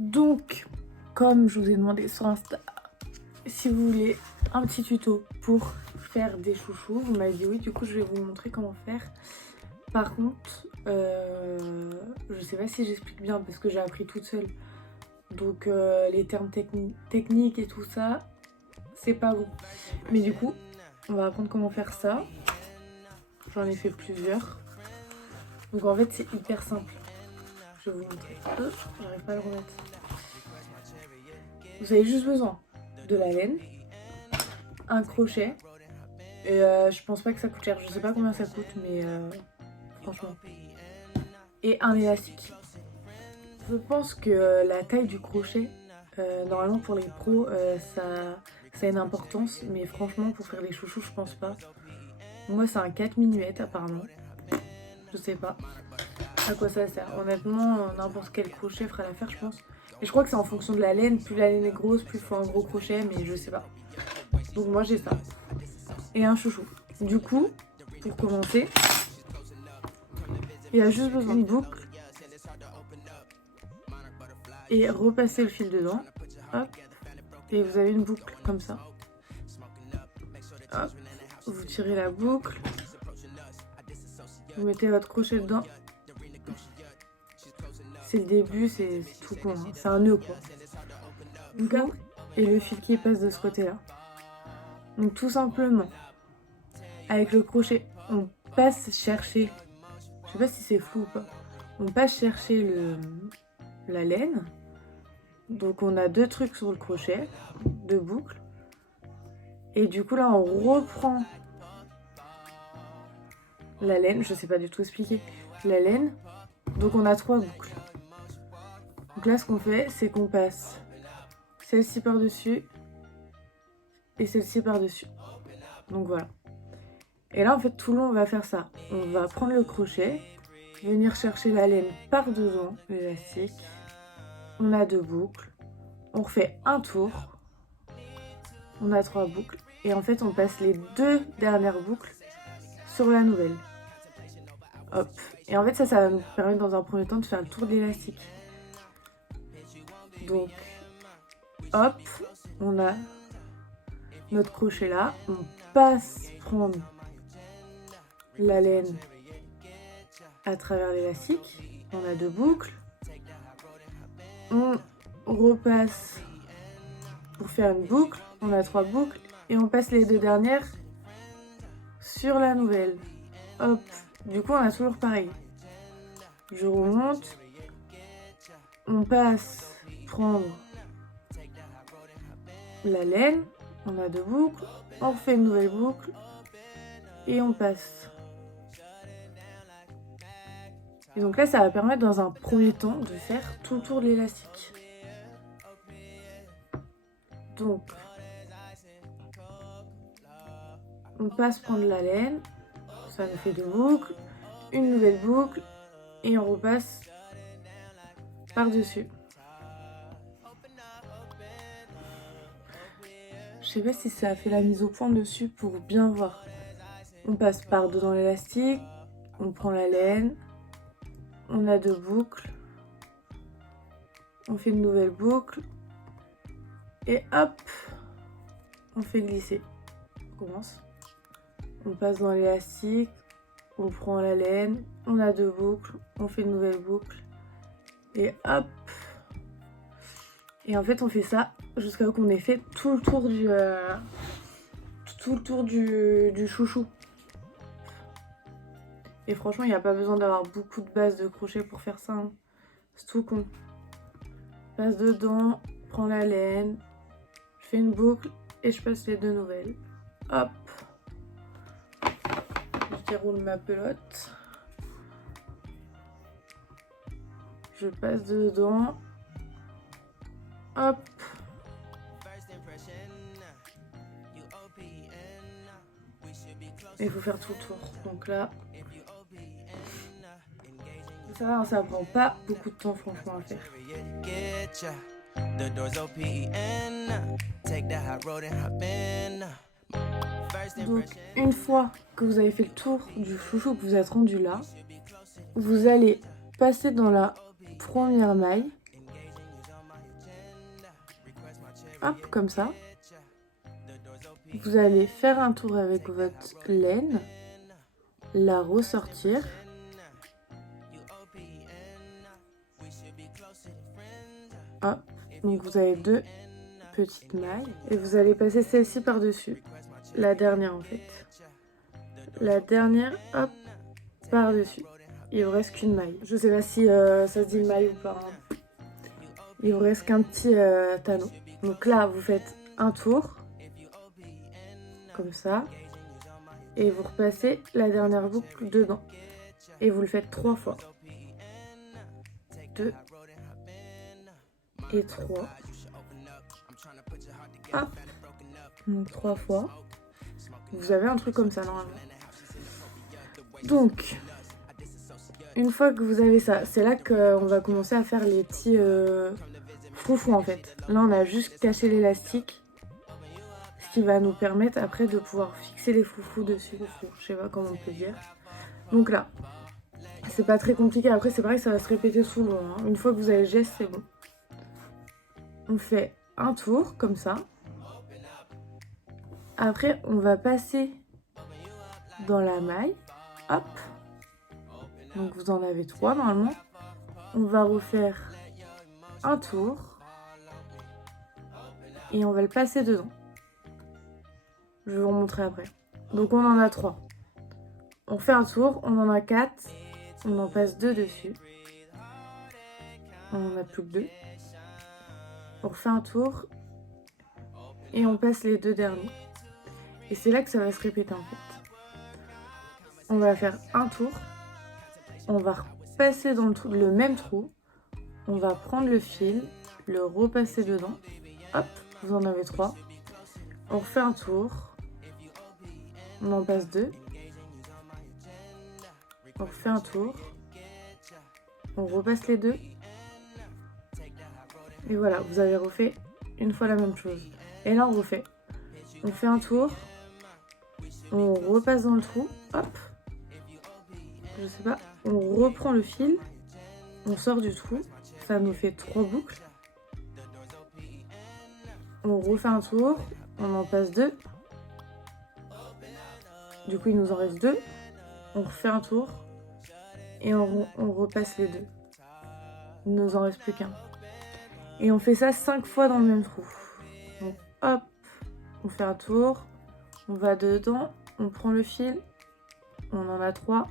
Donc, comme je vous ai demandé sur Insta, si vous voulez un petit tuto pour faire des chouchous, vous m'avez dit oui, du coup je vais vous montrer comment faire. Par contre, je sais pas si j'explique bien parce que j'ai appris toute seule. Donc les termes techniques et tout ça, c'est pas bon. Mais du coup, on va apprendre comment faire ça. J'en ai fait plusieurs. Donc en fait c'est hyper simple. Je vais vous montrer. J'arrive pas à le remettre. Vous avez juste besoin de la laine, un crochet. Et je pense pas que ça coûte cher. Je sais pas combien ça coûte, mais franchement. Et un élastique. Je pense que la taille du crochet, normalement pour les pros, ça a une importance. Mais franchement, pour faire des chouchous, je pense pas. Moi, c'est un 4 mm apparemment. Je sais pas à quoi ça sert. Honnêtement, n'importe quel crochet fera l'affaire, je pense. Et je crois que c'est en fonction de la laine. Plus la laine est grosse, plus il faut un gros crochet, mais je sais pas. Donc moi, j'ai ça. Et un chouchou. Du coup, pour commencer, il y a juste besoin d'une boucle et repasser le fil dedans. Hop. Et vous avez une boucle comme ça. Hop. Vous tirez la boucle. Vous mettez votre crochet dedans. C'est le début, c'est tout con. Hein. C'est un nœud quoi. Donc, et le fil qui passe de ce côté-là. Donc tout simplement, avec le crochet, on passe chercher. Je sais pas si c'est flou ou pas. On passe chercher la laine. Donc on a deux trucs sur le crochet, deux boucles. Et du coup là on reprend la laine, je sais pas du tout expliquer, la laine. Donc on a trois boucles. Donc là ce qu'on fait c'est qu'on passe celle-ci par-dessus et celle-ci par-dessus. Donc voilà. Et là en fait tout le long on va faire ça. On va prendre le crochet, venir chercher la laine par-devant l'élastique. On a deux boucles. On refait un tour. On a trois boucles. Et en fait on passe les deux dernières boucles sur la nouvelle. Hop. Et en fait ça va nous permettre dans un premier temps de faire le tour de l'élastique. Donc hop, on a notre crochet là, on passe prendre la laine à travers l'élastique, on a deux boucles, on repasse pour faire une boucle, on a trois boucles et on passe les deux dernières sur la nouvelle. Hop, du coup on a toujours pareil. Je remonte, on passe prendre la laine, on a deux boucles, on refait une nouvelle boucle et on passe. Et donc là ça va permettre dans un premier temps de faire tout le tour de l'élastique. Donc on passe prendre la laine, ça nous fait deux boucles, une nouvelle boucle et on repasse par-dessus. Je sais pas si ça a fait la mise au point dessus pour bien voir. On passe par-dedans l'élastique, on prend la laine, on a deux boucles, on fait une nouvelle boucle et hop, on fait glisser. On commence. On passe dans l'élastique, on prend la laine, on a deux boucles, on fait une nouvelle boucle et hop. Et en fait on fait ça jusqu'à ce qu'on ait fait tout le tour du chouchou. Et franchement il n'y a pas besoin d'avoir beaucoup de bases de crochet pour faire ça. Hein. C'est tout con. Passe dedans, prends la laine, je fais une boucle et je passe les deux nouvelles. Hop. Je déroule ma pelote. Je passe dedans. Hop. Et il faut faire tout le tour. Donc là, ça prend pas beaucoup de temps franchement à faire. Donc une fois que vous avez fait le tour du chouchou, que vous êtes rendu là, vous allez passer dans la première maille hop, comme ça. Vous allez faire un tour avec votre laine, la ressortir. Hop, donc vous avez 2 petites mailles et vous allez passer celle-ci par-dessus. La dernière en fait. La dernière, hop, par-dessus. Il vous reste qu'une maille. Je sais pas si ça se dit maille ou pas. Hein. Il vous reste qu'un petit talon. Donc là, vous faites un tour. Comme ça. Et vous repassez la dernière boucle dedans. Et vous le faites 3 fois. 2 et 3. Hop. Donc 3 fois. Vous avez un truc comme ça normalement. Donc, une fois que vous avez ça, c'est là qu'on va commencer à faire les petits froufrous en fait. Là, on a juste caché l'élastique. Ce qui va nous permettre après de pouvoir fixer les froufrous dessus. Je sais pas comment on peut dire. Donc là, c'est pas très compliqué. Après, c'est pareil, ça va se répéter souvent. Hein. Une fois que vous avez le geste, c'est bon. On fait un tour comme ça. Après, on va passer dans la maille. Hop. Donc vous en avez 3 normalement. On va refaire un tour. Et on va le passer dedans. Je vais vous montrer après. Donc on en a 3. On fait un tour, on en a 4. On en passe 2 dessus. On en a plus que 2. On refait un tour. Et on passe les 2 derniers. Et c'est là que ça va se répéter en fait. On va faire un tour. On va repasser dans le même trou. On va prendre le fil, le repasser dedans. Hop, vous en avez 3. On refait un tour. On en passe 2. On refait un tour. On repasse les 2. Et voilà, vous avez refait une fois la même chose. Et là, on refait. On fait un tour. On repasse dans le trou. Hop. Je sais pas. On reprend le fil. On sort du trou. Ça nous fait 3 boucles. On refait un tour. On en passe 2. Du coup, il nous en reste 2. On refait un tour. Et on repasse les 2. Il nous en reste plus qu'un. Et on fait ça 5 fois dans le même trou. Donc hop, on fait un tour. On va dedans. On prend le fil. On en a 3.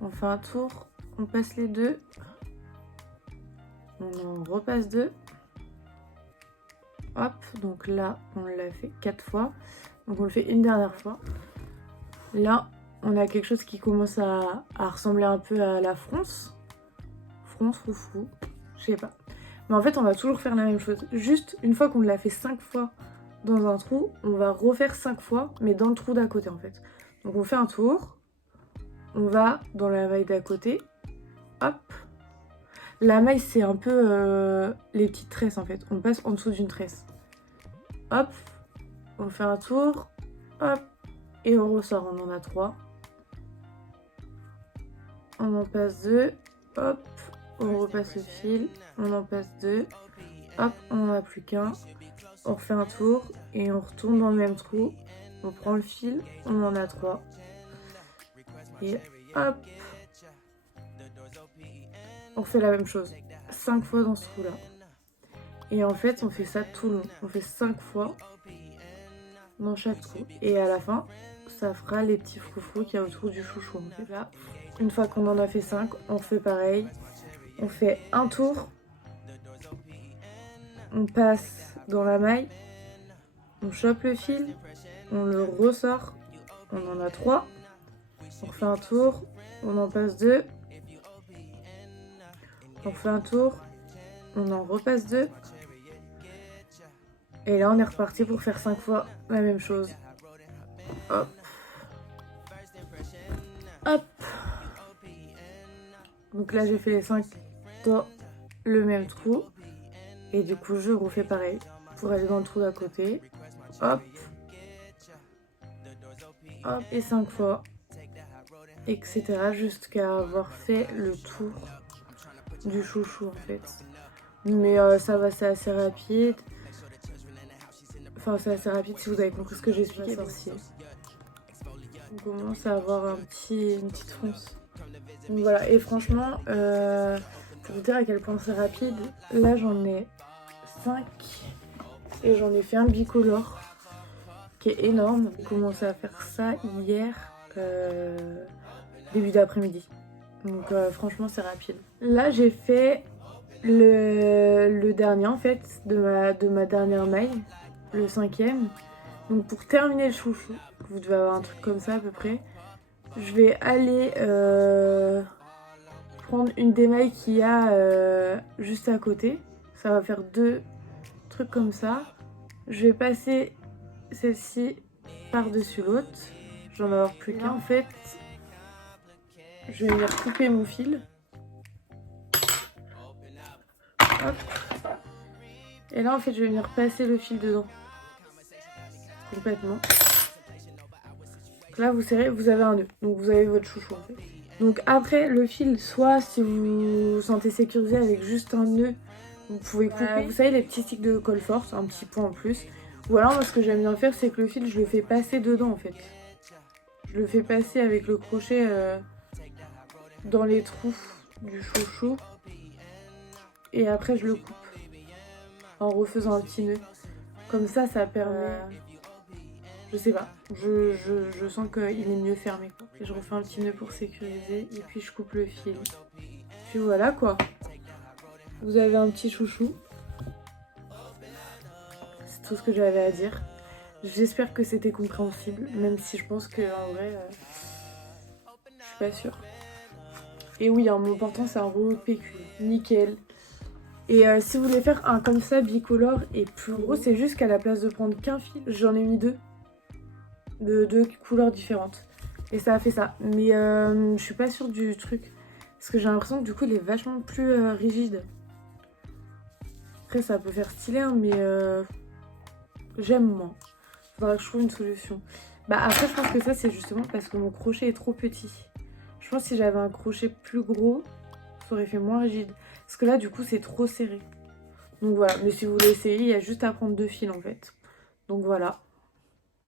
On fait un tour. On passe les 2. On en repasse 2. Hop, donc là, on l'a fait 4 fois. Donc on le fait une dernière fois. Là, on a quelque chose qui commence à ressembler un peu à la fronce. Fronce, foufou, je sais pas. Mais en fait, on va toujours faire la même chose. Juste, une fois qu'on l'a fait 5 fois dans un trou, on va refaire 5 fois, mais dans le trou d'à côté en fait. Donc on fait un tour. On va dans la maille d'à côté. Hop. La maille, c'est un peu les petites tresses en fait. On passe en dessous d'une tresse. Hop. On fait un tour. Hop. Et on ressort. On en a 3. On en passe 2. Hop. On repasse le fil. On en passe 2. Hop. On n'en a plus qu'un. On refait un tour. Et on retourne dans le même trou. On prend le fil. On en a 3. Et hop. On fait la même chose 5 fois dans ce trou là. Et en fait on fait ça tout le long. On fait 5 fois dans chaque trou. Et à la fin ça fera les petits froufrous qu'il y a autour du chouchou. En fait. Là, une fois qu'on en a fait 5, on fait pareil. On fait un tour. On passe dans la maille. On chope le fil. On le ressort. On en a 3. On refait un tour. On en passe 2. On fait un tour, on en repasse 2. Et là, on est reparti pour faire 5 fois la même chose. Hop. Hop. Donc là, j'ai fait les 5 dans le même trou. Et du coup, je refais pareil pour aller dans le trou d'à côté. Hop. Hop. Et 5 fois. Etc. Jusqu'à avoir fait le tour du chouchou en fait. Mais ça va, c'est assez rapide. Enfin, c'est assez rapide si vous avez compris ce que j'ai expliqué. On commence à avoir une petite fronce. Donc voilà, et franchement, pour vous dire à quel point c'est rapide, là j'en ai 5 et j'en ai fait un bicolore qui est énorme. J'ai commencé à faire ça hier, début d'après-midi. Donc franchement c'est rapide. Là j'ai fait le dernier en fait de ma dernière maille, le 5e. Donc pour terminer le chouchou, vous devez avoir un truc comme ça à peu près, je vais aller prendre une des mailles qu'il y a juste à côté. Ça va faire 2 trucs comme ça. Je vais passer celle-ci par-dessus l'autre. Je vais en avoir plus qu'un. En fait, je vais venir couper mon fil. Hop. Et là, en fait, je vais venir passer le fil dedans. Complètement. Donc là, vous serrez, vous avez un nœud. Donc vous avez votre chouchou en fait. Donc après, le fil, soit si vous vous sentez sécurisé avec juste un nœud, vous pouvez couper. Vous savez, les petits sticks de colle force, un petit point en plus. Ou alors, moi, ce que j'aime bien faire, c'est que le fil, je le fais passer dedans en fait. Je le fais passer avec le crochet dans les trous du chouchou. Et après, je le coupe en refaisant un petit nœud. Comme ça permet... je sais pas, je sens qu'il est mieux fermé quoi. Et je refais un petit nœud pour sécuriser et puis je coupe le fil. Puis voilà quoi. Vous avez un petit chouchou. C'est tout ce que j'avais à dire. J'espère que c'était compréhensible, même si je pense que en vrai, je suis pas sûre. Et oui, un mot important, c'est un rouleau de PQ. Nickel. Et si vous voulez faire un comme ça bicolore et plus gros, c'est juste qu'à la place de prendre qu'un fil, j'en ai mis 2. De 2 couleurs différentes. Et ça a fait ça. Mais je suis pas sûre du truc. Parce que j'ai l'impression que du coup, il est vachement plus rigide. Après, ça peut faire stylé, hein, mais j'aime moins. Faudra que je trouve une solution. Bah après, je pense que ça, c'est justement parce que mon crochet est trop petit. Je pense que si j'avais un crochet plus gros, ça aurait fait moins rigide. Parce que là, du coup, c'est trop serré. Donc voilà. Mais si vous voulez essayer, il y a juste à prendre 2 fils, en fait. Donc voilà.